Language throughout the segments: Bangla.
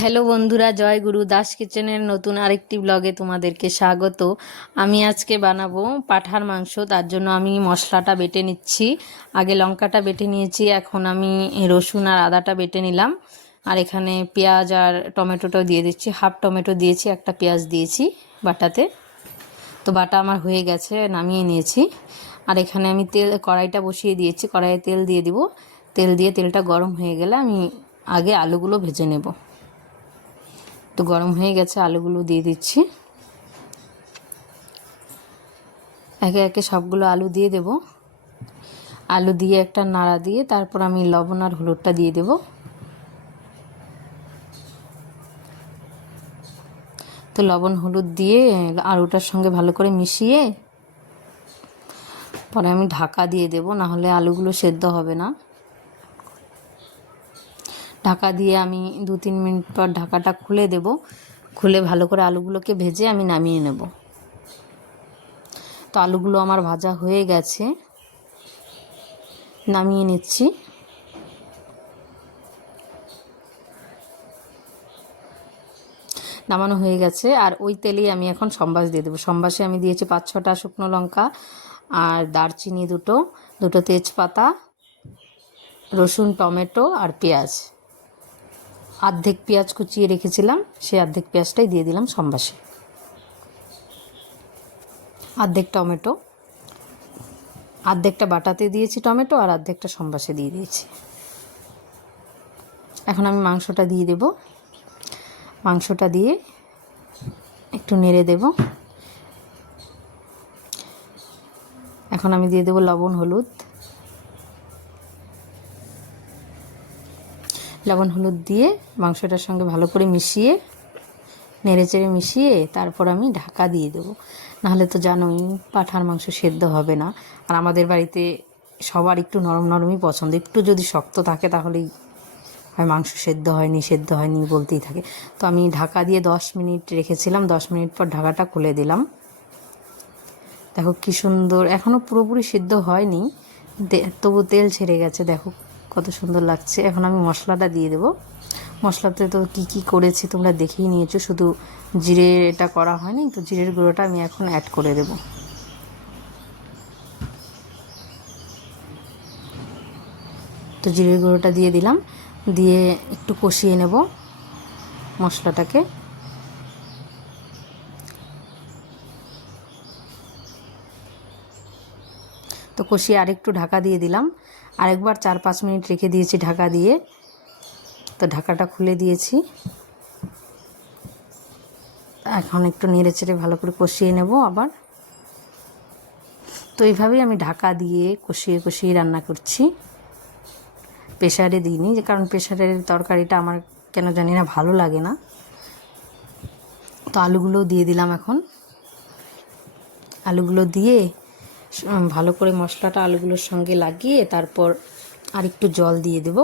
হ্যালো বন্ধুরা, জয় গুরু দাস কিচেনের নতুন আরেকটি ব্লগে তোমাদেরকে স্বাগত। আমি আজকে বানাবো পাঠার মাংস, তার জন্য আমি মশলাটা বেটে নিচ্ছি। আগে লঙ্কাটা বেটে নিয়েছি, এখন আমি রসুন আর আদাটা বেটে নিলাম। আর এখানে পেঁয়াজ আর টমেটোটাও দিয়ে দিচ্ছি, হাফ টমেটো দিয়েছি, একটা পেঁয়াজ দিয়েছি বাটাতে। তো বাটা আমার হয়ে গেছে, নামিয়ে নিয়েছি। আর এখানে আমি তেল, কড়াইটা বসিয়ে দিয়েছি, কড়াইয়ে তেল দিয়ে দিব। তেল দিয়ে তেলটা গরম হয়ে গেলে আমি আগে আলুগুলো ভেজে নেব। তো গরম হয়ে গেছে, আলুগুলো দিয়ে দিচ্ছি। একে একে সবগুলো আলু দিয়ে দেব। আলু দিয়ে একটা নাড়া দিয়ে তারপর আমি লবণ আর হলুদটা দিয়ে দেব। তো লবণ, হলুদ দিয়ে আলুটার সঙ্গে ভালো করে মিশিয়ে পরে আমি ঢাকা দিয়ে দেব না হলে আলুগুলো সেদ্ধ হবে না। ঢাকা দিয়ে আমি দু তিন মিনিট পর ঢাকাটা খুলে দেব। খুলে ভালো করে আলুগুলোকে ভেজে আমি নামিয়ে নেব। তো আলুগুলো আমার ভাজা হয়ে গেছে। নামিয়ে নিচ্ছি। নামানো হয়ে গেছে। আর ওই তেলেই আমি এখন সম্বাস দিয়ে দেবো। সম্বাসে আমি দিয়েছি পাঁচ ছটা শুকনো লঙ্কা আর দারচিনি দুটো দুটো তেজপাতা, রসুন, টমেটো আর পেঁয়াজ। অর্ধেক পেঁয়াজ কুচিয়ে রেখেছিলাম, সেই অর্ধেক পেঁয়াজটাই দিয়ে দিলাম সম্বাসে। অর্ধেক টমেটো, অর্ধেকটা বাটাতে দিয়েছি টমেটো আর অর্ধেকটা সম্বাসে দিয়ে দিয়েছি। এখন আমি মাংসটা দিয়ে দেব। মাংসটা দিয়ে একটু নেড়ে দেব। এখন আমি দিয়ে দেবো লবণ, হলুদ। লবণ হলুদ দিয়ে মাংসটার সঙ্গে ভালো করে মিশিয়ে, নেড়ে চেড়ে মিশিয়ে তারপর আমি ঢাকা দিয়ে দেবো। নাহলে তো জানোই পাঠার মাংস সেদ্ধ হবে না। আর আমাদের বাড়িতে সবার একটু নরম নরমই পছন্দ। একটু যদি শক্ত থাকে তাহলেই হয় মাংস সেদ্ধ হয়নি সেদ্ধ হয়নি বলতেই থাকে। তো আমি ঢাকা দিয়ে দশ মিনিট রেখেছিলাম। দশ মিনিট পর ঢাকাটা খুলে দিলাম। দেখো কী সুন্দর। এখনও পুরোপুরি সিদ্ধ হয়নি। তবু তেল ছেড়ে গেছে। দেখো কত সুন্দর লাগছে। এখন আমি মশলাটা দিয়ে দেবো। মশলাতে তো কি কি করেছি তোমরা দেখেই নিয়েছো, শুধু জিরে এটা করা হয়নি, তো জিরের গুঁড়োটা আমি এখন অ্যাড করে দেব। তো জিরের গুঁড়োটা দিয়ে দিলাম, দিয়ে একটু কষিয়ে নেব মশলাটাকে। কষিয়ে আরেকটু ঢাকা দিয়ে দিলাম। আরেকবার চার পাঁচ মিনিট রেখে দিয়েছি ঢাকা দিয়ে। তো ঢাকাটা খুলে দিয়েছি। এখন একটু নেড়ে চেড়ে ভালো করে কষিয়ে নেব আবার। তো এইভাবেই আমি ঢাকা দিয়ে কষিয়ে কষিয়ে রান্না করছি। প্রেশারে দিইনি, যে কারণ প্রেশারের তরকারিটা আমার কেন জানি না ভালো লাগে না। তো আলুগুলো দিয়ে দিলাম এখন। আলুগুলো দিয়ে ভালো করে মশলাটা আলুগুলোর সঙ্গে লাগিয়ে তারপর আর একটু জল দিয়ে দেব।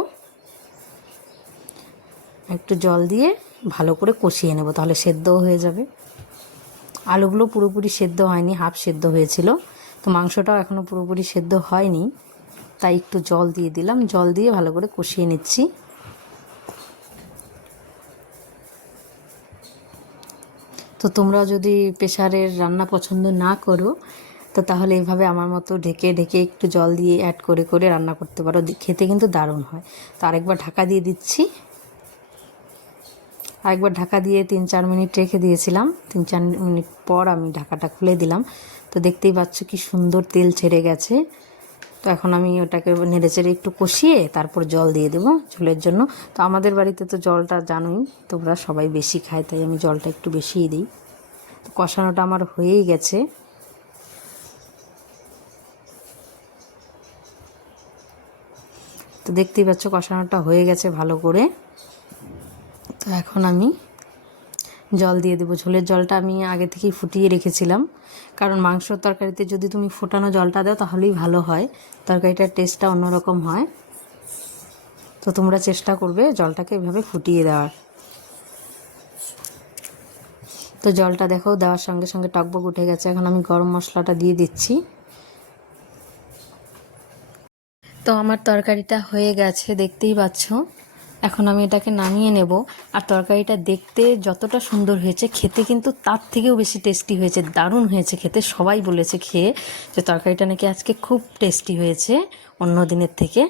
একটু জল দিয়ে ভালো করে কষিয়ে নেব, তাহলে সেদ্ধও হয়ে যাবে। আলুগুলো পুরোপুরি সেদ্ধ হয়নি, হাফ সেদ্ধ হয়েছিল। তো মাংসটাও এখনও পুরোপুরি সেদ্ধ হয়নি, তাই একটু জল দিয়ে দিলাম। জল দিয়ে ভালো করে কষিয়ে নিচ্ছি। তো তোমরা যদি প্রেশারের রান্না পছন্দ না করো তো তাহলে এইভাবে আমার মতো ঢেকে ঢেকে একটু জল দিয়ে অ্যাড করে করে রান্না করতে পারো। খেতে কিন্তু দারুণ হয়। তো আরেকবার ঢাকা দিয়ে দিচ্ছি। আরেকবার ঢাকা দিয়ে তিন, চার মিনিট রেখে দিয়েছিলাম। তিন, চার মিনিট পর আমি ঢাকাটা খুলে দিলাম। তো দেখতেই পাচ্ছ কি সুন্দর তেল ছেড়ে গেছে। তো এখন আমি ওটাকে নেড়ে চেড়ে একটু কষিয়ে তারপর জল দিয়ে দেবো ঝোলের জন্য। তো আমাদের বাড়িতে তো জলটা জানোই, তোমরা সবাই বেশি খায়, তাই আমি জলটা একটু বেশিই দিই। তো কষানোটা আমার হয়েই গেছে। দেখতেই পাচ্ছ কষানোটা হয়ে গেছে ভালো করে। তো এখন আমি জল দিয়ে দেবো। ঝোলের জলটা আমি আগে থেকেই ফুটিয়ে রেখেছিলাম। কারণ মাংসর তরকারিতে যদি তুমি ফোটানো জলটা দাও তাহলেই ভালো হয়। তরকারিটার টেস্টটা অন্যরকম হয়। তো তোমরা চেষ্টা করবে জলটাকে এভাবে ফুটিয়ে দেওয়ার। তো জলটা দেখো দেওয়ার সঙ্গে সঙ্গে টকবক উঠে গেছে। এখন আমি গরম মশলাটা দিয়ে দিচ্ছি। তো আমার তরকারিটা হয়ে গেছে, দেখতেই পাচ্ছ। এখন আমি এটাকে নামিয়ে নেব। আর তরকারিটা দেখতে যতটা সুন্দর হয়েছে, খেতে কিন্তু তার থেকেও বেশি টেস্টি হয়েছে, দারুণ হয়েছে খেতে, সবাই বলেছে খেয়ে যে তরকারিটা নাকি আজকে খুব টেস্টি হয়েছে অন্য দিনের থেকে।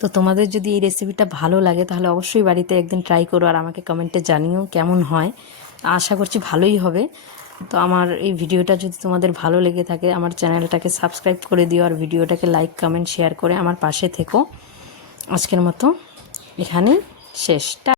তো তোমাদের যদি এই রেসিপিটা ভালো লাগে, তাহলে অবশ্যই বাড়িতে একদিন ট্রাই করো আর আমাকে কমেন্টে জানিও কেমন হয়। আশা করছি ভালোই হবে। তো আমার এই ভিডিওটা যদি তোমাদের ভালো লেগে থাকে, আমার চ্যানেলটাকে সাবস্ক্রাইব করে দিও আর ভিডিওটাকে লাইক, কমেন্ট, শেয়ার করে আমার পাশে থেকো। আজকের মতো এখানে শেষ।